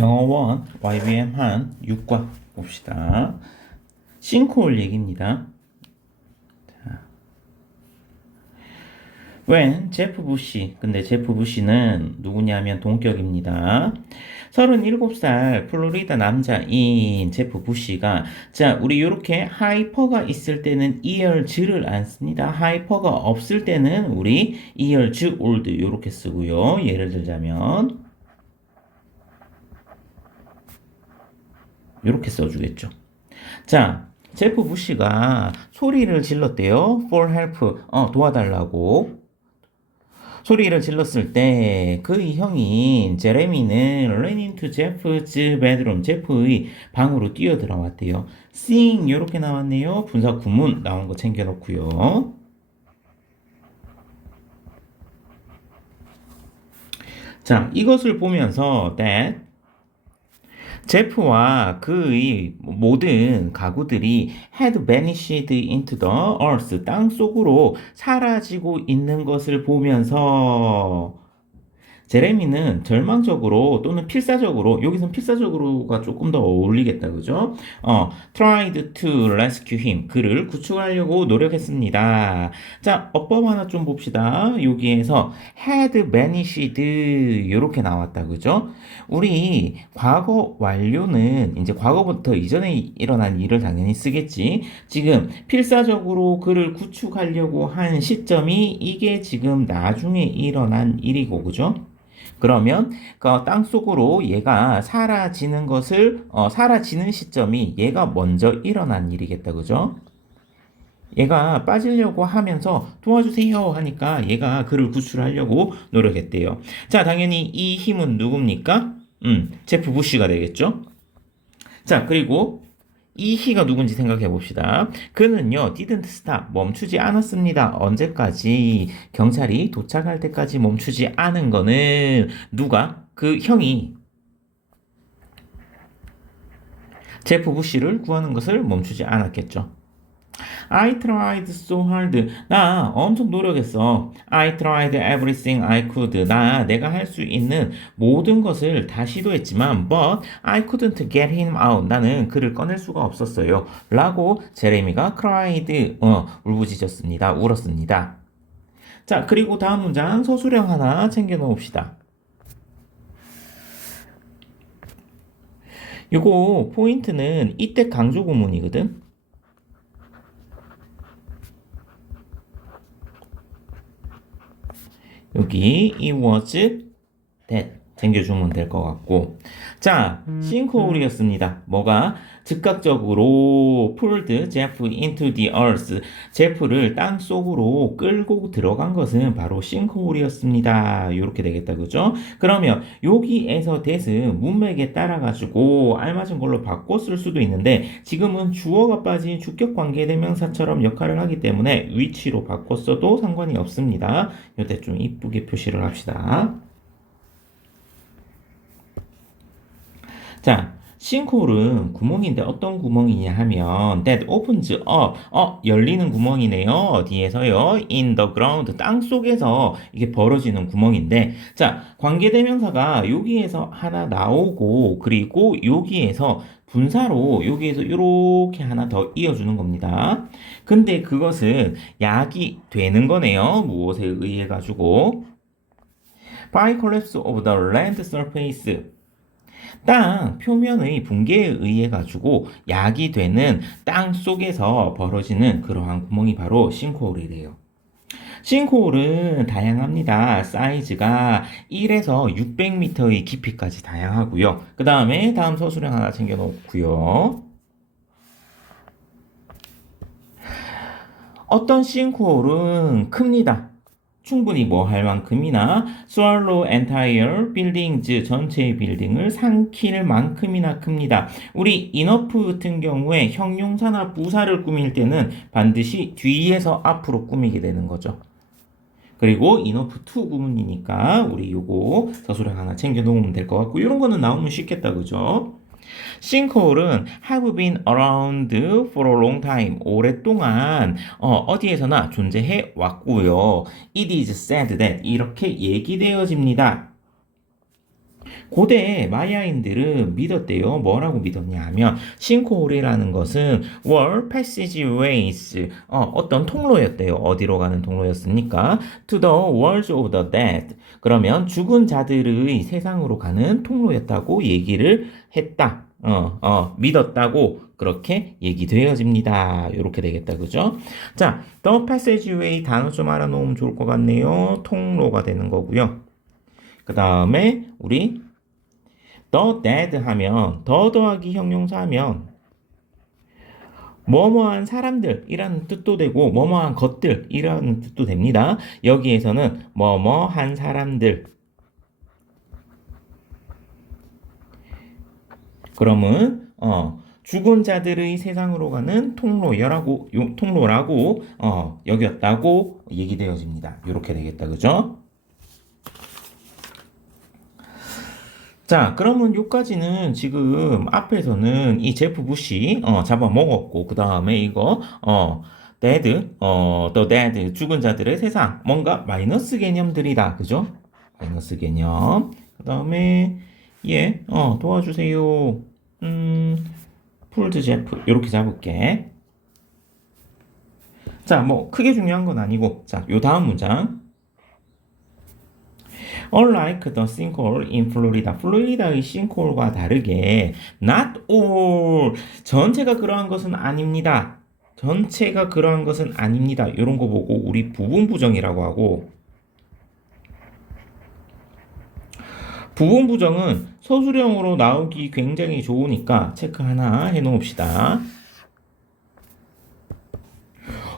영어 1 YBM 한 6과 봅시다. 싱크홀 얘기입니다. When 제프 부시, 근데 제프 부시는 누구냐면 동격입니다. 37살 플로리다 남자인 제프 부시가 자, 우리 이렇게 하이퍼가 있을 때는 이얼즈를 안 씁니다. 하이퍼가 없을 때는 우리 이얼즈 올드 이렇게 쓰고요. 예를 들자면 이렇게 써주겠죠. 자, 제프 부시가 소리를 질렀대요. For help, 도와달라고. 소리를 질렀을 때 그 형인 제레미는 ran into Jeff's bedroom, 제프의 방으로 뛰어 들어왔대요. sing 이렇게 나왔네요. 분사 구문 나온 거 챙겨놓고요. 자, 이것을 보면서 that 제프와 그의 모든 가구들이 had vanished into the earth, 땅 속으로 사라지고 있는 것을 보면서 제레미는 절망적으로 또는 필사적으로, 여기서는 필사적으로가 조금 더 어울리겠다, 그죠? tried to rescue him, 그를 구출하려고 노력했습니다. 자, 어법 하나 좀 봅시다. 여기에서 had vanished 이렇게 나왔다, 그죠? 우리 과거 완료는 이제 과거부터 이전에 일어난 일을 당연히 쓰겠지. 지금 필사적으로 그를 구출하려고 한 시점이 이게 지금 나중에 일어난 일이고, 그죠? 그러면 그 땅속으로 얘가 사라지는 것을 사라지는 시점이 얘가 먼저 일어난 일이겠다, 그죠? 얘가 빠지려고 하면서 도와주세요 하니까 얘가 그를 구출하려고 노력했대요. 자, 당연히 이 힘은 누굽니까? 제프 부시가 되겠죠? 자, 그리고 이 희가 누군지 생각해 봅시다. 그는요, didn't stop, 멈추지 않았습니다. 언제까지? 경찰이 도착할 때까지 멈추지 않은 거는 누가? 그 형이 제프 부시를 구하는 것을 멈추지 않았겠죠. I tried so hard. 나 엄청 노력했어. I tried everything I could. 내가 할 수 있는 모든 것을 다 시도했지만, but I couldn't get him out. 나는 그를 꺼낼 수가 없었어요. 라고 제레미가 cried, 울부짖었습니다. 울었습니다. 자, 그리고 다음 문장 서술형 하나 챙겨 놓읍시다. 요거 포인트는 이때 강조 구문이거든. 여기 it was that 챙겨주면 될 것 같고, 자, 싱크홀이었습니다. 뭐가? 즉각적으로 pulled Jeff into the earth, 제프를 땅 속으로 끌고 들어간 것은 바로 싱크홀이었습니다. 이렇게 되겠다, 그죠? 그러면 여기에서 that은 문맥에 따라 가지고 알맞은 걸로 바꿔 쓸 수도 있는데, 지금은 주어가 빠진 주격 관계대명사처럼 역할을 하기 때문에 위치로 바꿨어도 상관이 없습니다. 이때 좀 이쁘게 표시를 합시다. 자, 싱크홀은 구멍인데 어떤 구멍이냐 하면 that opens up, 열리는 구멍이네요. 어디에서요? in the ground, 땅 속에서 이게 벌어지는 구멍인데, 자, 관계대명사가 여기에서 하나 나오고, 그리고 여기에서 분사로 여기에서 이렇게 하나 더 이어주는 겁니다. 근데 그것은 약이 되는 거네요. 무엇에 의해 가지고 by collapse of the land surface, 땅 표면의 붕괴에 의해 가지고 약이 되는 땅 속에서 벌어지는 그러한 구멍이 바로 싱크홀이래요. 싱크홀은 다양합니다. 사이즈가 1에서 600m의 깊이까지 다양하고요. 그 다음에 다음 서술형 하나 챙겨 놓고요. 어떤 싱크홀은 큽니다. 충분히 뭐 할 만큼이나 swallow entire buildings, 전체의 빌딩을 삼킬 만큼이나 큽니다. 우리 enough 같은 경우에 형용사나 부사를 꾸밀 때는 반드시 뒤에서 앞으로 꾸미게 되는 거죠. 그리고 enough to 구문이니까 우리 요거 서술형 하나 챙겨 놓으면 될 것 같고, 이런 거는 나오면 쉽겠다, 그죠? 싱크홀은 have been around for a long time. 오랫동안 어디에서나 존재해 왔고요. It is said that 이렇게 얘기되어집니다. 고대 마야인들은 믿었대요. 뭐라고 믿었냐 하면 싱크홀이라는 것은 were passageways 어떤 통로였대요. 어디로 가는 통로였습니까? To the worlds of the dead. 그러면 죽은 자들의 세상으로 가는 통로였다고 얘기를 했다. 믿었다고 그렇게 얘기되어집니다. 이렇게 되겠다. 그죠? 자, the passageway 단어 좀 알아놓으면 좋을 것 같네요. 통로가 되는 거고요. 그 다음에 우리 the dead 하면 더 더하기 형용사 하면 뭐뭐한 사람들이라는 뜻도 되고 뭐뭐한 것들이라는 뜻도 됩니다. 여기에서는 뭐뭐한 사람들 그러면 죽은 자들의 세상으로 가는 통로라고 여겼다고 얘기되어집니다. 이렇게 되겠다. 그죠? 자, 그러면 요까지는 지금 앞에서는 이 제프 부시 잡아먹었고 그 다음에 이거 dead the dead 죽은 자들의 세상 뭔가 마이너스 개념들이다. 그죠? 마이너스 개념. 그 다음에 도와주세요. 풀드 제프 이렇게 잡을게. 자, 뭐 크게 중요한 건 아니고 자, 요 다음 문장. Unlike the sinkhole in Florida, 플로리다의 싱크홀과 다르게 not all 전체가 그러한 것은 아닙니다. 전체가 그러한 것은 아닙니다. 이런 거 보고 우리 부분 부정이라고 하고 부분 부정은 서술형으로 나오기 굉장히 좋으니까 체크 하나 해놓읍시다.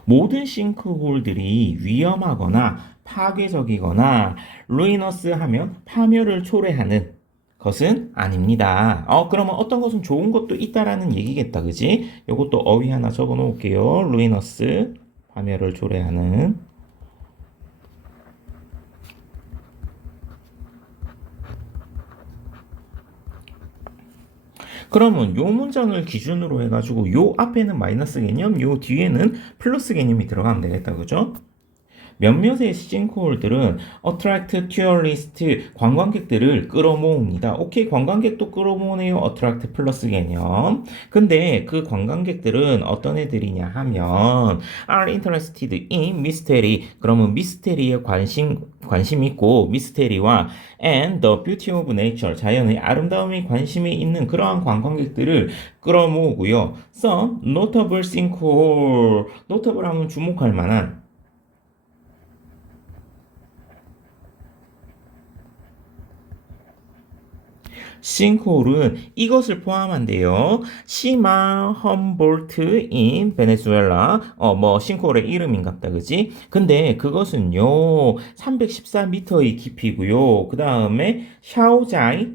모든 싱크홀들이 위험하거나 파괴적이거나 루이너스 하면 파멸을 초래하는 것은 아닙니다. 그러면 어떤 것은 좋은 것도 있다라는 얘기겠다. 그지? 요것도 어휘 하나 적어 놓을게요. 루이너스, 파멸을 초래하는. 그러면 요 문장을 기준으로 해가지고 요 앞에는 마이너스 개념, 요 뒤에는 플러스 개념이 들어가면 되겠다. 그죠? 몇몇의 싱크홀들은 attract tourist 관광객들을 끌어모읍니다. 오케이, 관광객도 끌어모으네요. attract 플러스 개념. 근데 그 관광객들은 어떤 애들이냐 하면 are interested in mystery. 그러면 미스테리에 관심 있고 미스테리와 and the beauty of nature 자연의 아름다움에 관심이 있는 그러한 관광객들을 끌어모으고요. Some notable sinkhole notable 하면 주목할 만한 싱크홀은 이것을 포함한대요. 시마 험볼트 인 베네수엘라. 뭐 싱크홀의 이름인갑다. 그지? 근데 그것은요. 314m의 깊이고요. 그 다음에 샤오자이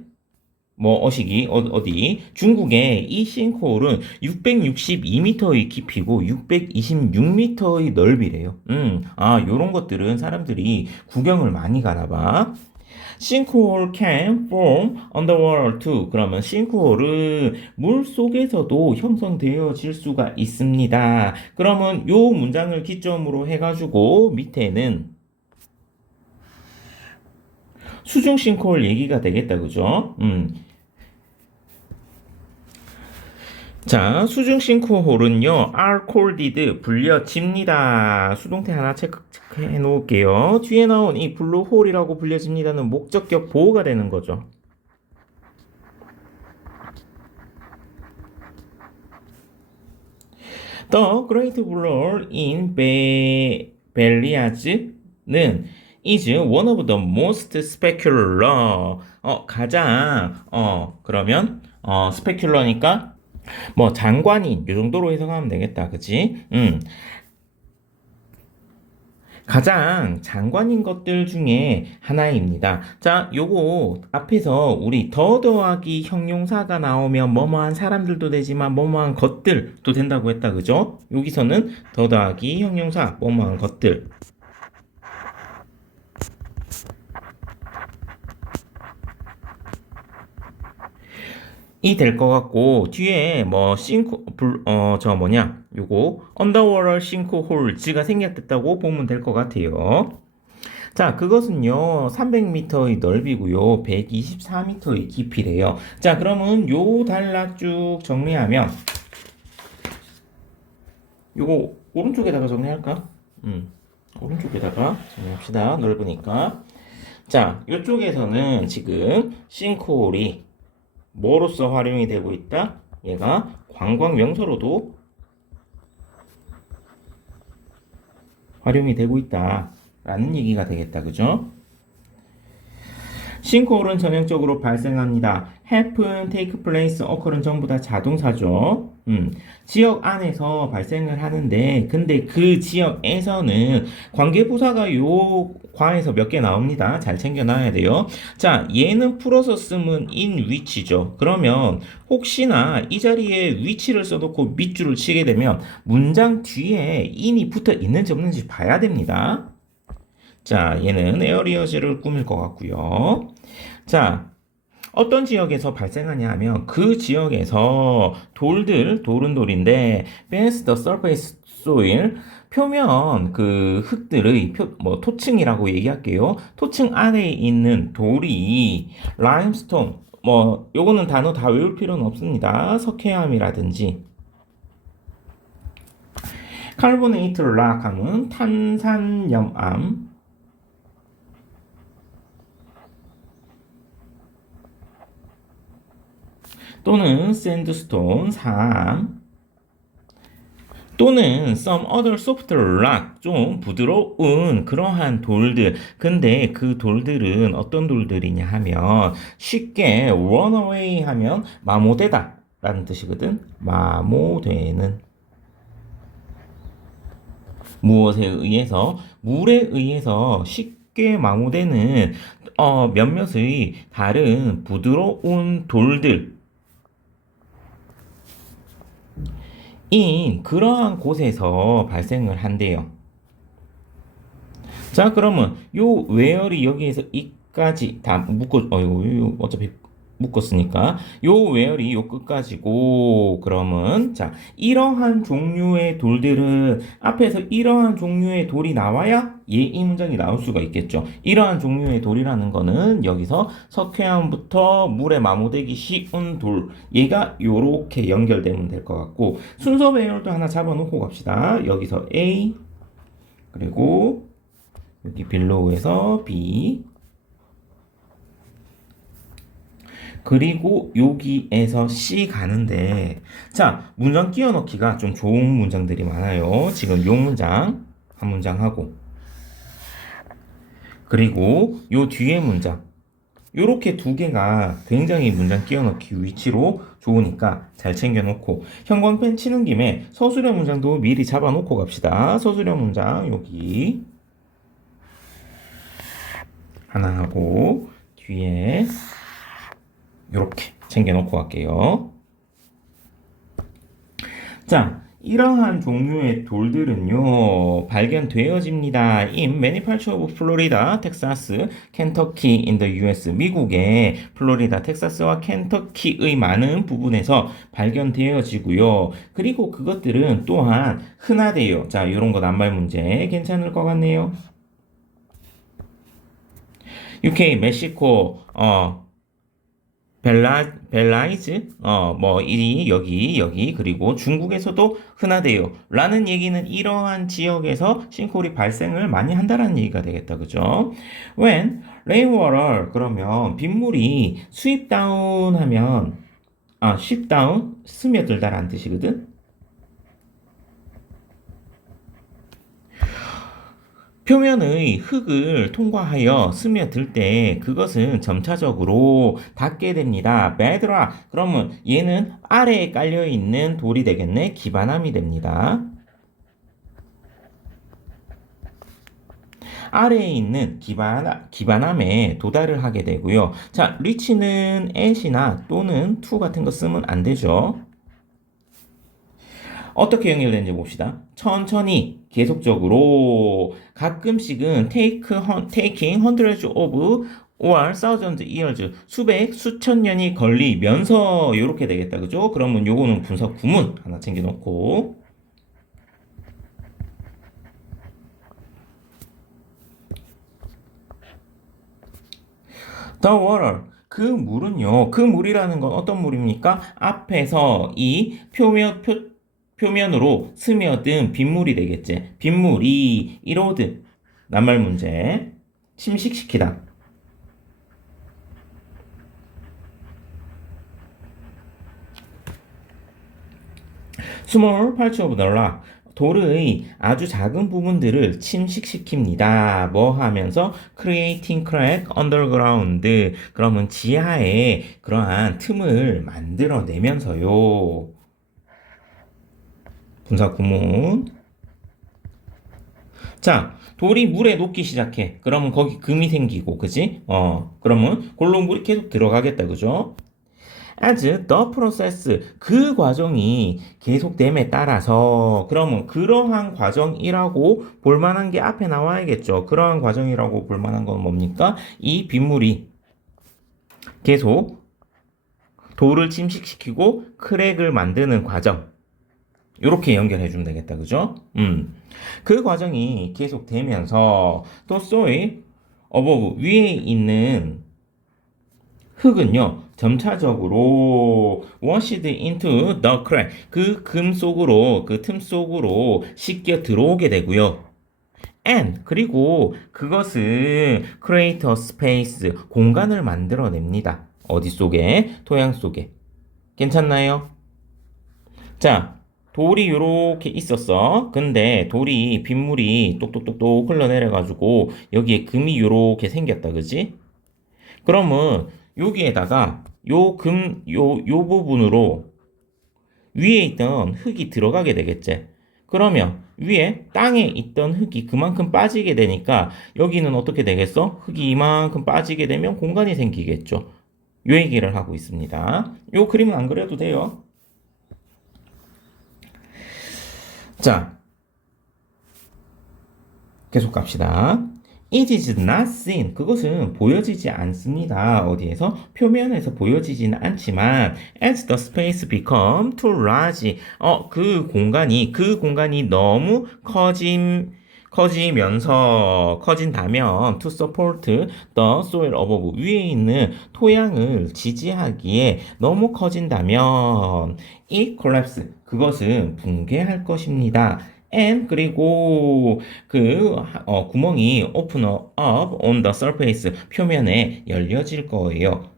뭐 어시기 어디 중국의 이 싱크홀은 662m의 깊이고 626m의 넓이래요. 요런 것들은 사람들이 구경을 많이 가나 봐. 싱크홀 can form underwater too. 그러면 싱크홀은 물 속에서도 형성되어질 수가 있습니다. 그러면 요 문장을 기점으로 해가지고 밑에는 수중 싱크홀 얘기가 되겠다. 그죠? 자, 수중 싱크홀은요, are called 불려집니다. 수동태 하나 체크해 놓을게요. 뒤에 나온 이 블루홀이라고 불려집니다는 목적격 보호가 되는 거죠. The Great Blue Hole in Belize는 is one of the most spectacular. 가장 그러면 스페큘러니까 뭐 장관인 요 정도로 해석하면 되겠다. 그치? 가장 장관인 것들 중에 하나입니다. 자, 요거 앞에서 우리 더 더하기 형용사가 나오면 뭐뭐한 사람들도 되지만 뭐뭐한 것들도 된다고 했다. 그죠? 여기서는 더 더하기 형용사 뭐뭐한 것들. 이 될 것 같고 뒤에 뭐 요거 언더워터 싱크홀즈가 생략됐다고 보면 될 것 같아요. 자, 그것은요, 300m의 넓이고요, 124m의 깊이래요. 자, 그러면 요 단락 쭉 정리하면, 요거 오른쪽에다가 정리할까? 오른쪽에다가 정리합시다. 넓으니까. 자, 이쪽에서는 지금 싱크홀이 뭐로서 활용이 되고 있다? 얘가 관광 명소로도 활용이 되고 있다. 라는 얘기가 되겠다. 그죠? 싱크홀은 전형적으로 발생합니다. happen, take place, occur은 전부 다 자동사죠. 지역 안에서 발생을 하는데, 근데 그 지역에서는 관계부사가 요 과에서 몇 개 나옵니다. 잘 챙겨놔야 돼요. 자, 얘는 풀어서 쓰면 in which죠. 그러면 혹시나 이 자리에 위치를 써놓고 밑줄을 치게 되면 문장 뒤에 in이 붙어 있는지 없는지 봐야 됩니다. 자, 얘는 에어리어즈를 꾸밀 것 같고요. 자, 어떤 지역에서 발생하냐 하면 그 지역에서 돌은 돌인데 beneath the surface soil 표면 그 흙들의 토층이라고 얘기할게요. 토층 아래에 있는 돌이 limestone 요거는 단어 다 외울 필요는 없습니다. 석회암이라든지 카르보네이트 락 하면 탄산염암 또는 샌드스톤, 사암 또는 some other soft rock 좀 부드러운 그러한 돌들 근데 그 돌들은 어떤 돌들이냐 하면 쉽게 run away 하면 마모되다 라는 뜻이거든. 마모되는 무엇에 의해서 물에 의해서 쉽게 마모되는 몇몇의 다른 부드러운 돌들 인 그러한 곳에서 발생을 한대요. 자, 그러면 요 where이 여기에서 이까지 다 어차피 묶었으니까 요 where이 요 끝까지고 그러면 자, 이러한 종류의 돌들은 앞에서 이러한 종류의 돌이 나와야 이 문장이 나올 수가 있겠죠. 이러한 종류의 돌이라는 거는 여기서 석회암부터 물에 마모되기 쉬운 돌 얘가 요렇게 연결되면 될 것 같고 순서 배열도 하나 잡아놓고 갑시다. 여기서 A 그리고 여기 빌로우에서 B 그리고 여기에서 C 가는데 자 문장 끼워 넣기가 좀 좋은 문장들이 많아요. 지금 요 문장 한 문장 하고 그리고 요 뒤에 문장 요렇게 두 개가 굉장히 문장 끼워 넣기 위치로 좋으니까 잘 챙겨 놓고 형광펜 치는 김에 서술형 문장도 미리 잡아 놓고 갑시다. 서술형 문장 여기 하나 하고 뒤에 이렇게 챙겨 놓고 갈게요. 자, 이러한 종류의 돌들은요 발견되어집니다. in many parts of Florida, 텍사스, 켄터키 in the US 미국의 플로리다, 텍사스와 켄터키의 많은 부분에서 발견되어지고요. 그리고 그것들은 또한 흔하대요. 자, 이런 거 낱말 문제 괜찮을 것 같네요. UK, 멕시코, 벨라이즈, 여기, 그리고 중국에서도 흔하대요. 라는 얘기는 이러한 지역에서 싱크홀이 발생을 많이 한다라는 얘기가 되겠다. 그죠? When rainwater, 그러면 빗물이 sweep down 하면, sweep down, 스며들다라는 뜻이거든? 표면의 흙을 통과하여 스며들 때 그것은 점차적으로 닿게 됩니다. bedrock. 그러면 얘는 아래에 깔려 있는 돌이 되겠네. 기반암이 됩니다. 아래에 있는 기반함에 도달을 하게 되고요. 자, reach는 at이나 또는 to 같은 거 쓰면 안 되죠. 어떻게 연결되는지 봅시다. 천천히 계속적으로 가끔씩은 taking hundreds of or thousands years 수백 수천 년이 걸리면서 이렇게 되겠다. 그죠? 그러면 요거는 분석 구문 하나 챙겨 놓고 The water. 그 물은요. 그 물이라는 건 어떤 물입니까? 앞에서 이 표면으로 스며든 빗물이 되겠지. 빗물이 이로드. 낱말 문제. 침식시키다. Small parts of the rock. 돌의 아주 작은 부분들을 침식시킵니다. 뭐 하면서 creating crack underground. 그러면 지하에 그러한 틈을 만들어내면서요. 분사 구문. 자, 돌이 물에 녹기 시작해. 그러면 거기 금이 생기고, 그지? 그러면 골로 물이 계속 들어가겠다, 그죠? As the process, 그 과정이 계속됨에 따라서, 그러면 그러한 과정이라고 볼 만한 게 앞에 나와야겠죠. 그러한 과정이라고 볼 만한 건 뭡니까? 이 빗물이 계속 돌을 침식시키고 크랙을 만드는 과정. 이렇게 연결해 주면 되겠다. 그죠? 그 과정이 계속되면서 또 soil above 위에 있는 흙은요, 점차적으로 washed into the crack. 그 금 속으로, 그 틈 속으로 씻겨 들어오게 되고요. And, 그리고 그것은 create a space, 공간을 만들어냅니다. 어디 속에? 토양 속에. 괜찮나요? 자, 돌이 요렇게 있었어. 근데 돌이 빗물이 똑똑똑똑 흘러내려가지고 여기에 금이 요렇게 생겼다. 그지? 그러면 여기에다가 요 부분으로 위에 있던 흙이 들어가게 되겠지. 그러면 위에 땅에 있던 흙이 그만큼 빠지게 되니까 여기는 어떻게 되겠어? 흙이 이만큼 빠지게 되면 공간이 생기겠죠. 요 얘기를 하고 있습니다. 요 그림은 안 그려도 돼요. 자, 계속 갑시다. It is not seen. 그것은 보여지지 않습니다. 어디에서? 표면에서 보여지지는 않지만 as the space become too large. 그 공간이 너무 커진다면 to support the soil above 위에 있는 토양을 지지하기에 너무 커진다면 it collapse. 그것은 붕괴할 것입니다. and 그리고 구멍이 open up on the surface 표면에 열려질 거예요.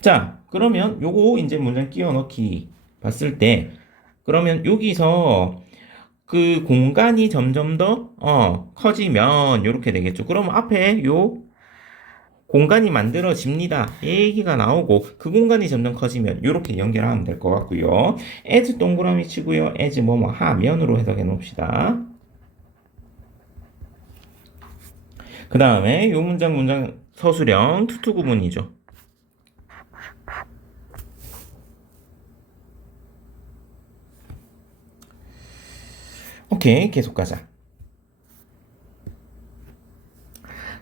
자, 그러면 요거 이제 문장 끼워 넣기 봤을 때 그러면 여기서 그 공간이 점점 더 커지면 이렇게 되겠죠. 그럼 앞에 요 공간이 만들어집니다. 얘기가 나오고 그 공간이 점점 커지면 이렇게 연결하면 될 것 같고요. as 동그라미 치고요. as 뭐뭐 하면으로 해석해 놓읍시다. 그 다음에 요 문장 서술형 투투 구문이죠. 오케이, 계속 가자.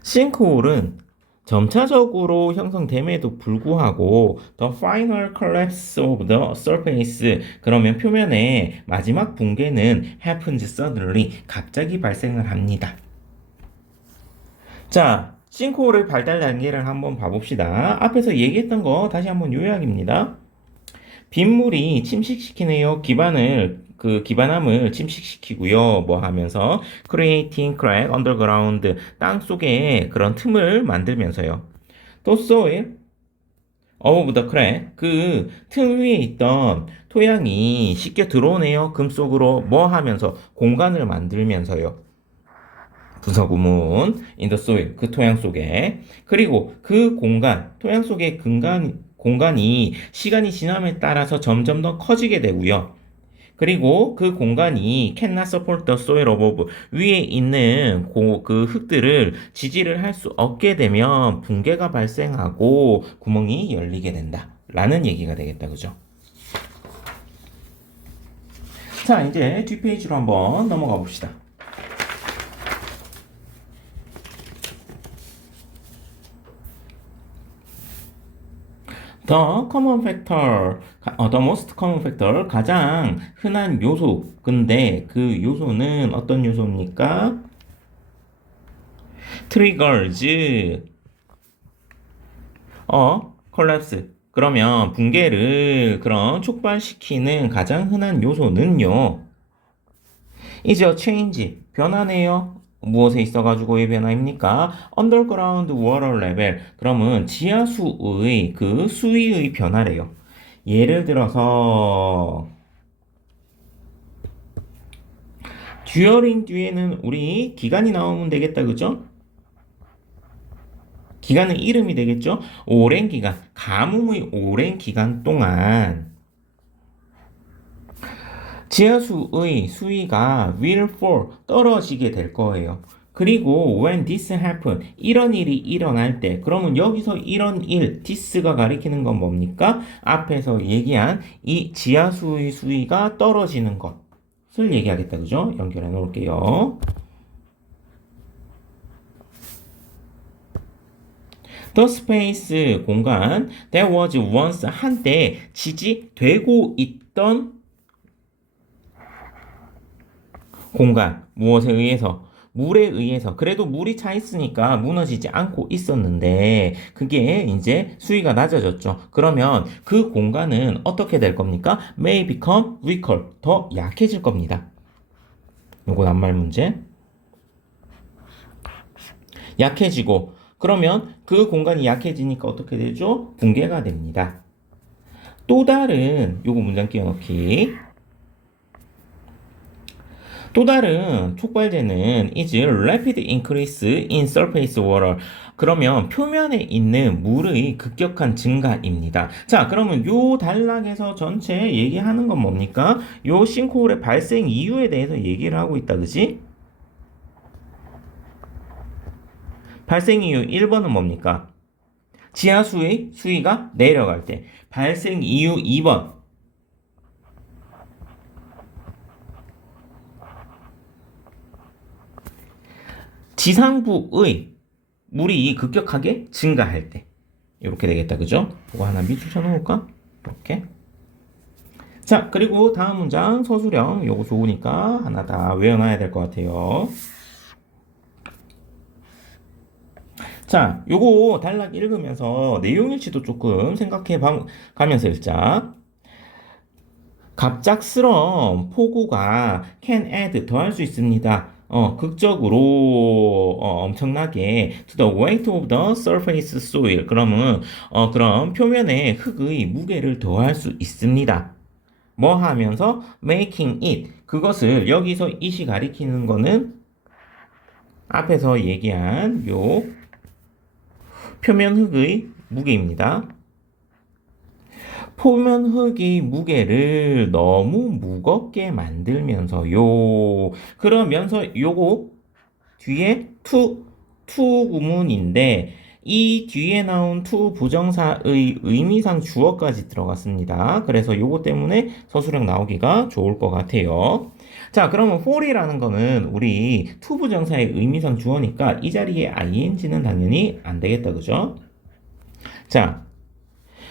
싱크홀은 점차적으로 형성됨에도 불구하고 the final collapse of the surface 그러면 표면의 마지막 붕괴는 happens suddenly 갑자기 발생을 합니다. 자, 싱크홀의 발달 단계를 한번 봐봅시다. 앞에서 얘기했던 거 다시 한번 요약입니다. 빗물이 침식시키네요. 기반함을 침식시키고요. 뭐 하면서 creating crack underground 땅 속에 그런 틈을 만들면서요. 또 soil above the crack 그 틈 위에 있던 토양이 씻겨 들어오네요. 금 속으로 뭐 하면서 공간을 만들면서요. 분사구문 in the soil 그 토양 속에 그리고 그 토양 속의 공간이 시간이 지남에 따라서 점점 더 커지게 되고요. 그리고 그 공간이 cannot support the soil above 위에 있는 그 흙들을 지지를 할 수 없게 되면 붕괴가 발생하고 구멍이 열리게 된다. 라는 얘기가 되겠다. 그죠? 자, 이제 뒷페이지로 한번 넘어가 봅시다. the most common factor, 가장 흔한 요소. 근데 그 요소는 어떤 요소입니까? triggers, collapse. 그러면 붕괴를 그런 촉발시키는 가장 흔한 요소는요. is a change. 변화네요. 무엇에 있어가지고 이 변화입니까? underground water level. 그러면 지하수의 그 수위의 변화래요. 예를 들어서 during 뒤에는 우리 기간이 나오면 되겠다, 그죠? 기간은 이름이 되겠죠? 오랜 기간, 가뭄의 오랜 기간 동안 지하수의 수위가 will fall, 떨어지게 될 거예요. 그리고 when this happen, 이런 일이 일어날 때, 그러면 여기서 이런 일, this가 가리키는 건 뭡니까? 앞에서 얘기한 이 지하수의 수위가 떨어지는 것을 얘기하겠다, 그죠? 연결해 놓을게요. The space, 공간, that was once, 한때 지지되고 있던 공간, 무엇에 의해서? 물에 의해서. 그래도 물이 차 있으니까 무너지지 않고 있었는데, 그게 이제 수위가 낮아졌죠. 그러면 그 공간은 어떻게 될 겁니까? May become weaker. 더 약해질 겁니다. 요거 낱말 문제. 약해지고, 그러면 그 공간이 약해지니까 어떻게 되죠? 붕괴가 됩니다. 또 다른, 요거 문장 끼워넣기. 또 다른 촉발제는 is rapid increase in surface water. 그러면 표면에 있는 물의 급격한 증가입니다. 자, 그러면 요 단락에서 전체 얘기하는 건 뭡니까? 요 싱크홀의 발생 이유에 대해서 얘기를 하고 있다, 그지? 발생 이유 1번은 뭡니까? 지하수의 수위가 내려갈 때. 발생 이유 2번. 지상부의 물이 급격하게 증가할 때. 이렇게 되겠다, 그죠? 이거 하나 밑줄 쳐놓을까? 이렇게. 자, 그리고 다음 문장 서술형. 요거 좋으니까 하나 다 외워놔야 될 것 같아요. 자, 요거 단락 읽으면서 내용일치도 조금 생각해 가면서 읽자. 갑작스러운 폭우가 can add 더할 수 있습니다. 극적으로 엄청나게 to the weight of the surface soil. 그러면 그럼 표면에 흙의 무게를 더할 수 있습니다. 뭐 하면서 making it 그것을 여기서 it이 가리키는 거는 앞에서 얘기한 요 표면 흙의 무게입니다. 표면 흙의 무게를 너무 무겁게 만들면서요. 그러면서 요거 뒤에 to 구문인데 이 뒤에 나온 to 부정사의 의미상 주어까지 들어갔습니다. 그래서 요거 때문에 서술형 나오기가 좋을 것 같아요. 자, 그러면 fall이라는 거는 우리 to 부정사의 의미상 주어니까 이 자리에 ing는 당연히 안 되겠다, 그죠? 자,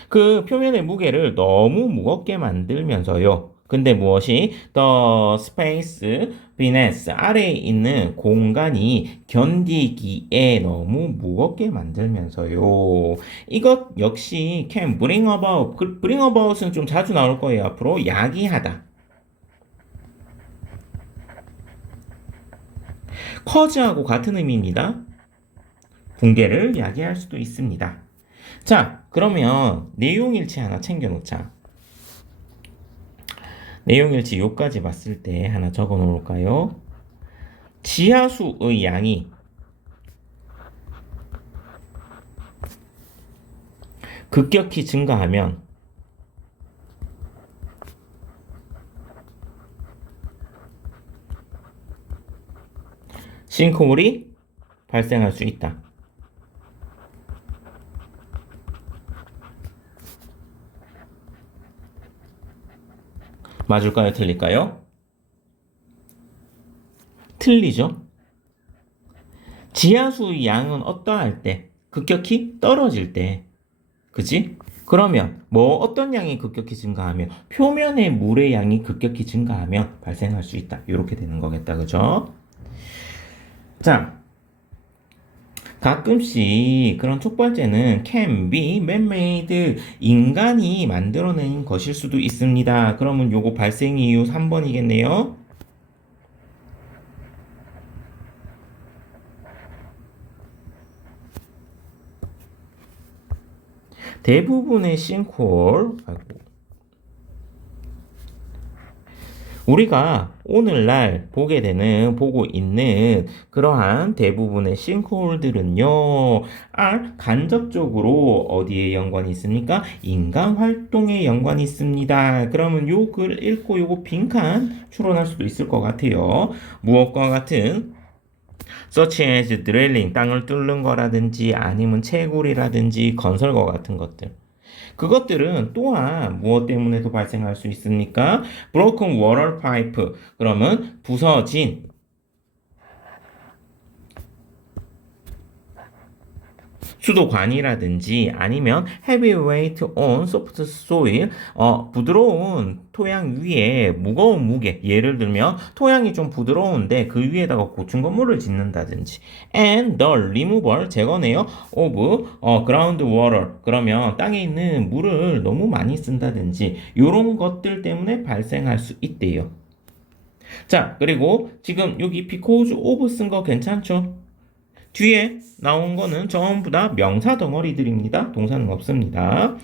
그 표면의 무게를 너무 무겁게 만들면서요. 근데 무엇이 the space beneath 아래에 있는 공간이 견디기에 너무 무겁게 만들면서요. 이것 역시 can bring about. bring about은 좀 자주 나올 거예요. 앞으로 야기하다. cause하고 같은 의미입니다. 붕괴를 야기할 수도 있습니다. 자, 그러면 내용일치 하나 챙겨놓자. 내용일치 요까지 봤을 때 하나 적어 놓을까요? 지하수의 양이 급격히 증가하면 싱크홀이 발생할 수 있다. 맞을까요? 틀릴까요? 틀리죠? 지하수의 양은 어떠할 때? 급격히 떨어질 때. 그지? 그러면 뭐 어떤 양이 급격히 증가하면 표면의 물의 양이 급격히 증가하면 발생할 수 있다. 이렇게 되는 거겠다. 그죠? 자, 가끔씩 그런 촉발제는 can be man-made, 인간이 만들어낸 것일 수도 있습니다. 그러면 요거 발생 이유 3번이겠네요. 대부분의 싱크홀, 우리가 오늘날 보고 있는 그러한 대부분의 싱크홀들은요, 간접적으로 어디에 연관이 있습니까? 인간 활동에 연관이 있습니다. 그러면 요 글 읽고 요거 빈칸 추론할 수도 있을 것 같아요. 무엇과 같은 such as drilling, 땅을 뚫는 거라든지 아니면 채굴이라든지 건설과 같은 것들. 그것들은 또한 무엇 때문에도 발생할 수 있습니까? broken water pipe. 그러면 부서진 수도관이라든지 아니면 heavy weight on soft soil, 부드러운 토양 위에 무거운 무게, 예를 들면 토양이 좀 부드러운데 그 위에다가 고층 건물을 짓는다든지 and the removal, 제거네요, of ground water, 그러면 땅에 있는 물을 너무 많이 쓴다든지 이런 것들 때문에 발생할 수 있대요. 자, 그리고 지금 여기 because of 쓴 거 괜찮죠? 뒤에 나온 거는 전부 다 명사 덩어리들입니다. 동사는 없습니다.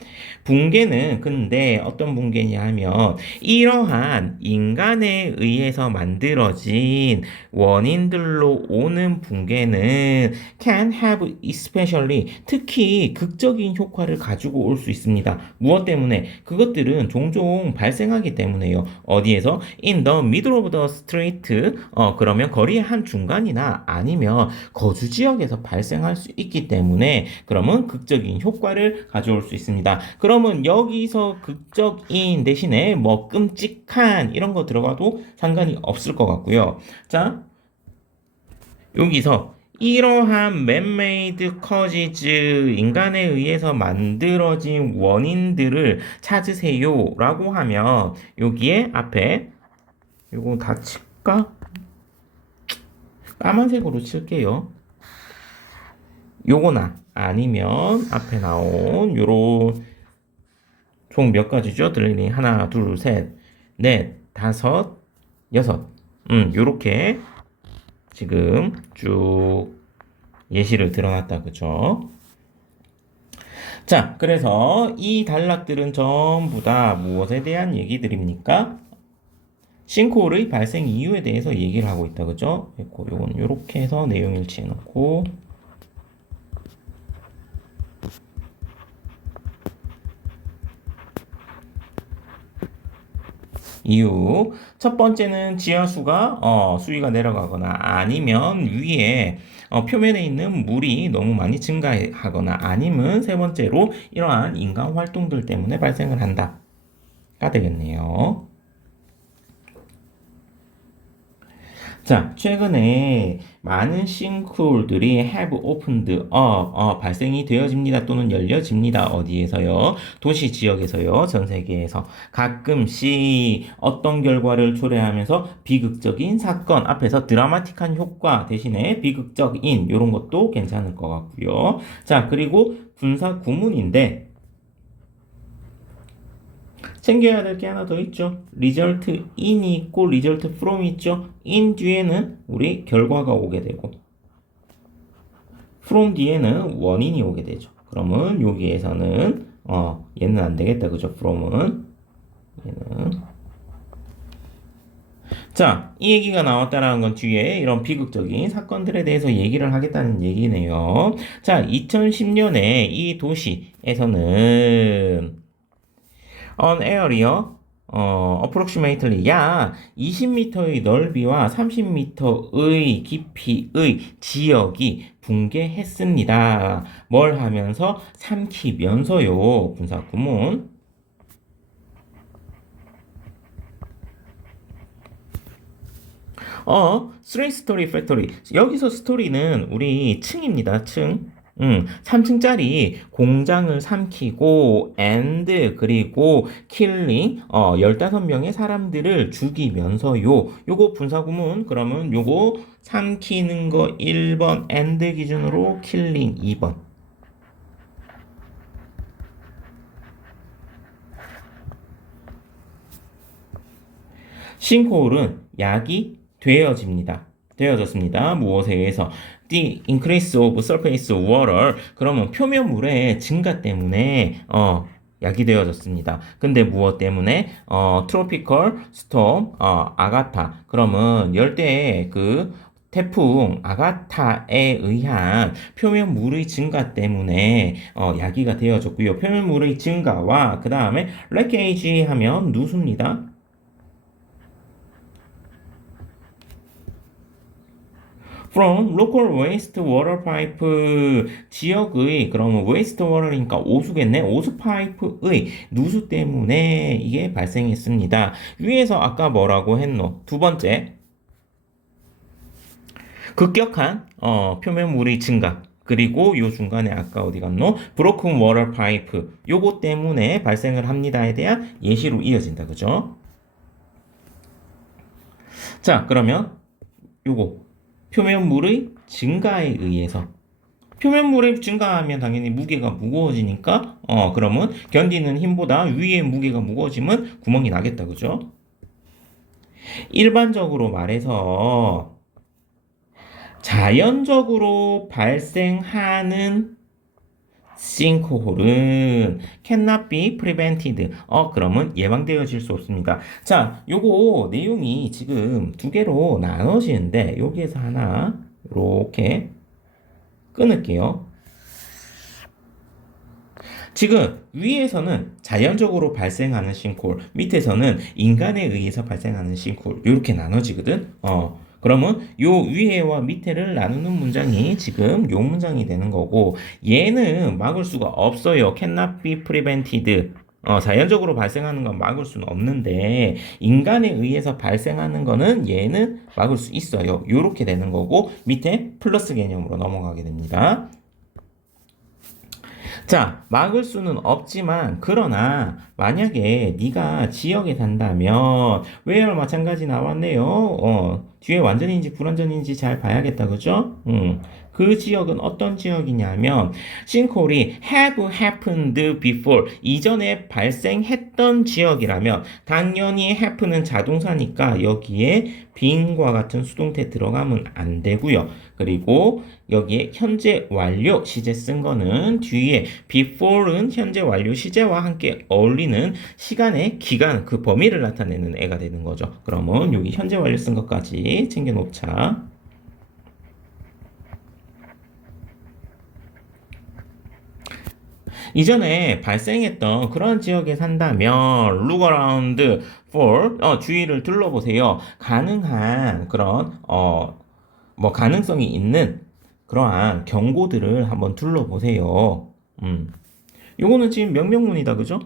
붕괴는 근데 어떤 붕괴냐 하면 이러한 인간에 의해서 만들어진 원인들로 오는 붕괴는 can have especially, 특히 극적인 효과를 가지고 올 수 있습니다. 무엇 때문에? 그것들은 종종 발생하기 때문에요. 어디에서? in the middle of the street, 그러면 거리의 한 중간이나 아니면 거주 지역에서 발생할 수 있기 때문에 그러면 극적인 효과를 가져올 수 있습니다. 그러면 여기서 극적인 대신에 뭐 끔찍한 이런 거 들어가도 상관이 없을 것 같고요. 자, 여기서 이러한 man-made causes, 인간에 의해서 만들어진 원인들을 찾으세요 라고 하면 여기에 앞에 이거 다 칠까? 까만색으로 칠게요. 요거나 아니면 앞에 나온 요런 총 몇 가지죠? 드릴링 하나, 둘, 셋, 넷, 다섯, 여섯. 요렇게 지금 쭉 예시를 들어놨다, 그죠? 자, 그래서 이 단락들은 전부 다 무엇에 대한 얘기들입니까? 싱크홀의 발생 이유에 대해서 얘기를 하고 있다, 그죠? 요건 요렇게 해서 내용 일치해 놓고 이유. 첫 번째는 지하수가 수위가 내려가거나 아니면 위에 표면에 있는 물이 너무 많이 증가하거나 아니면 세 번째로 이러한 인간 활동들 때문에 발생을 한다가 되겠네요. 자, 최근에 많은 싱크홀들이 have opened up, 발생이 되어집니다. 또는 열려집니다. 어디에서요? 도시 지역에서요. 전 세계에서. 가끔씩 어떤 결과를 초래하면서 비극적인 사건, 앞에서 드라마틱한 효과 대신에 비극적인 이런 것도 괜찮을 것 같고요. 자, 그리고 분사 구문인데 챙겨야 될 게 하나 더 있죠. result in이 있고 result from이 있죠. in 뒤에는 우리 결과가 오게 되고 from 뒤에는 원인이 오게 되죠. 그러면 여기에서는 얘는 안 되겠다, 그죠? from은 얘는 자, 이 얘기가 나왔다라는 건 뒤에 이런 비극적인 사건들에 대해서 얘기를 하겠다는 얘기네요. 자, 2010년에 이 도시에서는 an area, approximately 약 20m의 넓이와 30m의 깊이의 지역이 붕괴했습니다. 뭘 하면서? 삼키면서요. 분사 구문. three story factory. 여기서 스토리는 우리 층입니다. 층. 3층짜리 공장을 삼키고 and 그리고 killing 15명의 사람들을 죽이면서요. 요거 분사구문 그러면 요거 삼키는 거 1번 and 기준으로 killing 2번. 싱크홀은 약이 되어졌습니다. 무엇에 의해서? The increase of surface water. 그러면 표면물의 증가 때문에 약이 되어졌습니다. 근데 무엇 때문에? tropical storm 아가타. 그러면 열대의 그 태풍 아가타에 의한 표면물의 증가 때문에 야기가 되어졌고요. 표면물의 증가와 그 다음에 leakage 하면 누수입니다. from local wastewater pipe 지역의 그러면 wastewater니까 오수겠네. 오수 파이프의 누수 때문에 이게 발생했습니다. 위에서 아까 뭐라고 했노? 두 번째 급격한 표면물의 증가. 그리고 요 중간에 아까 어디 갔노? broken water pipe 요거 때문에 발생을 합니다에 대한 예시로 이어진다. 그죠? 자, 그러면 요거 표면물의 증가에 의해서 표면물이 증가하면 당연히 무게가 무거워지니까 그러면 견디는 힘보다 위의 무게가 무거워지면 구멍이 나겠다. 그죠? 일반적으로 말해서 자연적으로 발생하는 싱크홀은 cannot be prevented. 그러면 예방되어질 수 없습니다. 자, 요거 내용이 지금 두 개로 나눠지는데 여기에서 하나 이렇게 끊을게요. 지금 위에서는 자연적으로 발생하는 싱크홀, 밑에서는 인간에 의해서 발생하는 싱크홀 이렇게 나눠지거든. 그러면 요 위에와 밑에를 나누는 문장이 지금 요 문장이 되는 거고 얘는 막을 수가 없어요. cannot be prevented. 자연적으로 발생하는 건 막을 수는 없는데 인간에 의해서 발생하는 거는 얘는 막을 수 있어요. 요렇게 되는 거고 밑에 플러스 개념으로 넘어가게 됩니다. 자, 막을 수는 없지만 그러나 만약에 네가 지역에 산다면 where 마찬가지 나왔네요. 뒤에 완전인지 불완전인지 잘 봐야겠다. 그죠? 그 지역은 어떤 지역이냐면 싱크홀이 have happened before 이전에 발생했던 지역이라면 당연히 have는 자동사니까 여기에 being과 같은 수동태 들어가면 안 되고요. 그리고 여기에 현재 완료 시제 쓴 거는 뒤에 before는 현재 완료 시제와 함께 어울리는 시간의 기간 그 범위를 나타내는 애가 되는 거죠. 그러면 여기 현재 완료 쓴 것까지 챙겨 놓자. 이전에 발생했던 그런 지역에 산다면 look around for 주위를 둘러보세요. 가능한 그런 뭐 가능성이 있는 그러한 경고들을 한번 둘러보세요. 요거는 지금 명령문이다. 그죠?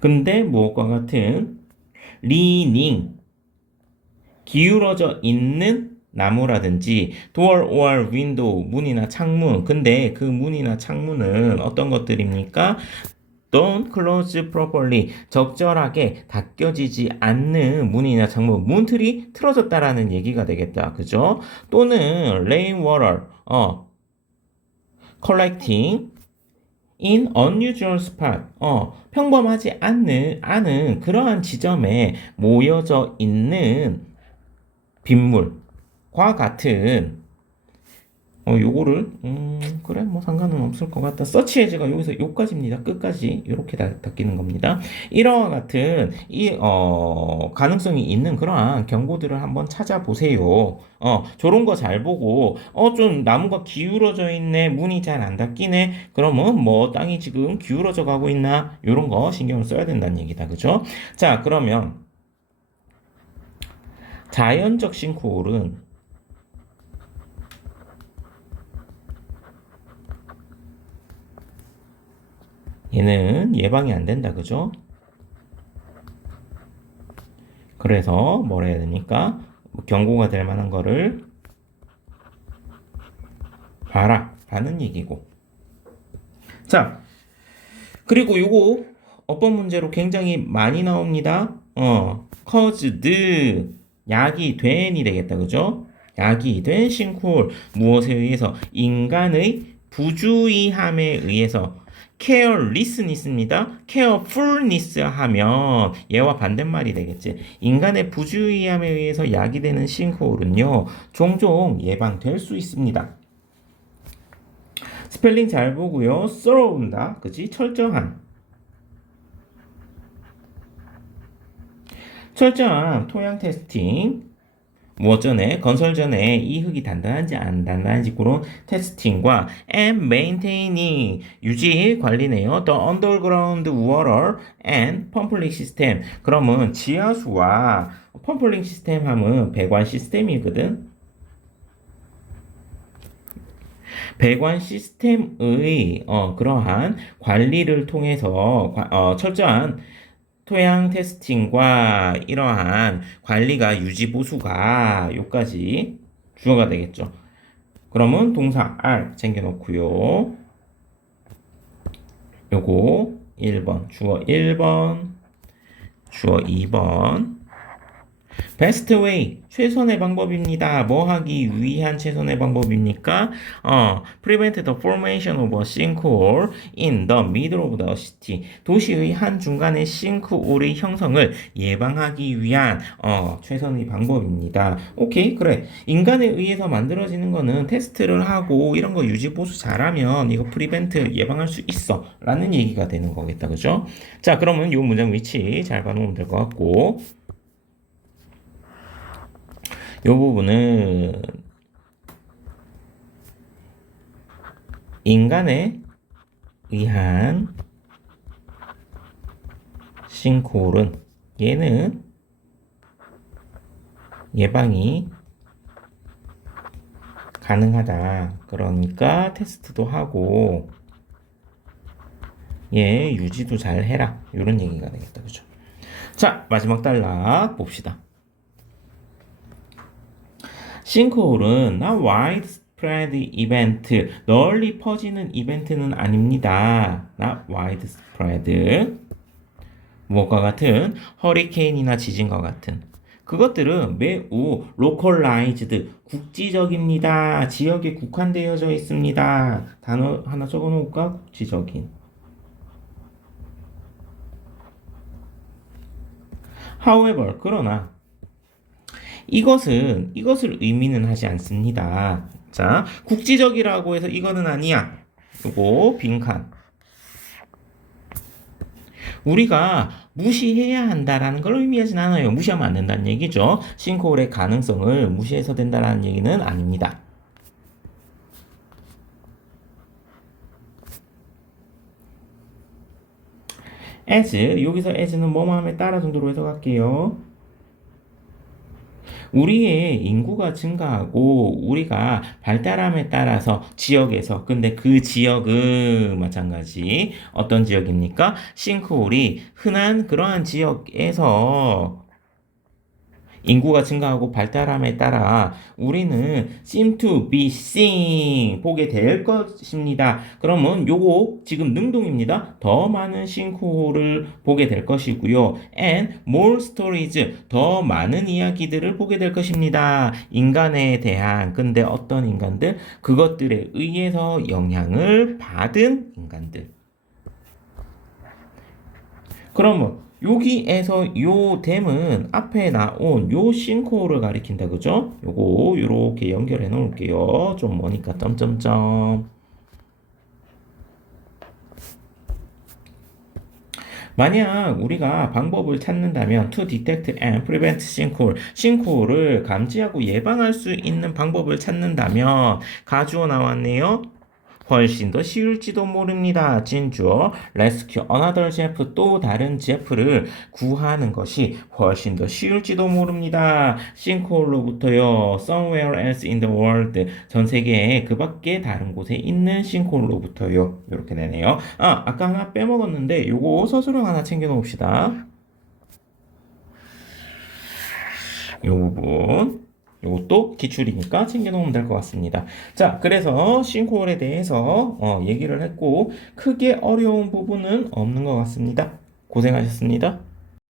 근데 무엇과 같은 leaning 기울어져 있는 나무라든지 door or window 문이나 창문 근데 그 문이나 창문은 어떤 것들입니까? Don't close properly 적절하게 닫혀지지 않는 문이나 창문 문틀이 틀어졌다라는 얘기가 되겠다. 그죠? 또는 rain water collecting in unusual spot 평범하지 않은 그러한 지점에 모여져 있는 빗물과 같은 요거를 그래 뭐 상관은 없을 것 같다. 서치 에즈가 여기서 요까지입니다. 끝까지 이렇게 닫히는 겁니다. 이와 같은 이 가능성이 있는 그러한 경고들을 한번 찾아보세요. 저런 거 잘 보고 좀 나무가 기울어져 있네. 문이 잘 안 닫히네. 그러면 뭐 땅이 지금 기울어져 가고 있나? 요런 거 신경을 써야 된다는 얘기다. 그죠? 자, 그러면 자연적 싱크홀은 얘는 예방이 안 된다. 그죠? 그래서 뭐라 해야 됩니까? 뭐 경고가 될 만한 거를 봐라 라는 얘기고. 자, 그리고 요거 어법 문제로 굉장히 많이 나옵니다. caused 약이 된이 되겠다. 그죠? 약이 된 싱크홀 무엇에 의해서 인간의 부주의함에 의해서 carelessness입니다. carefulness 하면 얘와 반대말이 되겠지. 인간의 부주의함에 의해서 약이 되는 싱크홀은요. 종종 예방될 수 있습니다. 스펠링 잘 보고요. thorough입니다. 그치? 철저한 토양 테스팅. 무엇 전에 건설 전에 이 흙이 단단한지 안 단단한지 그런 테스팅과 and maintaining 유지 관리네요. The underground water and pumping system. 그러면 지하수와 펌플링 시스템 하면 배관 시스템이거든. 배관 시스템의 그러한 관리를 통해서 철저한 토양 테스팅과 이러한 관리가 유지 보수가 요까지 주어가 되겠죠. 그러면 동사 R 챙겨놓고요. 요거 1번 주어 1번 주어 2번 best way 최선의 방법입니다. 뭐 하기 위한 최선의 방법입니까? prevent the formation of a sinkhole in the middle of the city. 도시의 한 중간에 싱크홀의 형성을 예방하기 위한 최선의 방법입니다. 오케이, 그래. 인간에 의해서 만들어지는 거는 테스트를 하고 이런 거 유지 보수 잘하면 이거 prevent 예방할 수 있어 라는 얘기가 되는 거겠다. 그죠? 자, 그러면 이 문장 위치 잘 봐놓으면 될 것 같고, 이 부분은 인간에 의한 싱크홀은 얘는 예방이 가능하다. 그러니까 테스트도 하고 얘 유지도 잘 해라. 이런 얘기가 되겠다. 그죠? 자, 마지막 단락 봅시다. 싱크홀은 not widespread event, 널리 퍼지는 이벤트는 아닙니다. not widespread. 무엇과 같은? 허리케인이나 지진과 같은. 그것들은 매우 localized, 국지적입니다. 지역에 국한되어져 있습니다. 단어 하나 적어놓을까? 국지적인. However, 그러나 이것을 의미는 하지 않습니다. 자, 국지적이라고 해서 이거는 아니야. 요거 빈칸. 우리가 무시해야 한다라는 걸 의미하진 않아요. 무시하면 안 된다는 얘기죠. 싱크홀의 가능성을 무시해서 된다라는 얘기는 아닙니다. as, 여기서 as는 뭐뭐함에 따라 정도로 해석할게요. 우리의 인구가 증가하고 우리가 발달함에 따라서 지역에서, 근데 그 지역은 마찬가지 어떤 지역입니까? 싱크홀이 흔한 그러한 지역에서 인구가 증가하고 발달함에 따라 우리는 seem to be seeing 보게 될 것입니다. 그러면 요거 지금 능동입니다. 더 많은 싱크홀을 보게 될 것이고요. and more stories 더 많은 이야기들을 보게 될 것입니다. 인간에 대한, 근데 어떤 인간들? 그것들에 의해서 영향을 받은 인간들. 그러면 여기에서 요 댐은 앞에 나온 요 싱크홀을 가리킨다. 그죠? 요거 요렇게 연결해 놓을게요. 좀 머니까 점점점. 만약 우리가 방법을 찾는다면 to detect and prevent sinkhole, 싱크홀을 감지하고 예방할 수 있는 방법을 찾는다면 가주어 나왔네요. 훨씬 더 쉬울지도 모릅니다. 진주어 rescue another Jeff, 또 다른 제프를 구하는 것이 훨씬 더 쉬울지도 모릅니다. 싱크홀로부터요. somewhere else in the world, 전 세계에 그 밖에 다른 곳에 있는 싱크홀로부터요. 이렇게 되네요. 아까 하나 빼먹었는데 요거 서술형 하나 챙겨 놓읍시다. 요 부분 이것도 기출이니까 챙겨놓으면 될 것 같습니다. 자, 그래서 싱크홀에 대해서 얘기를 했고 크게 어려운 부분은 없는 것 같습니다. 고생하셨습니다.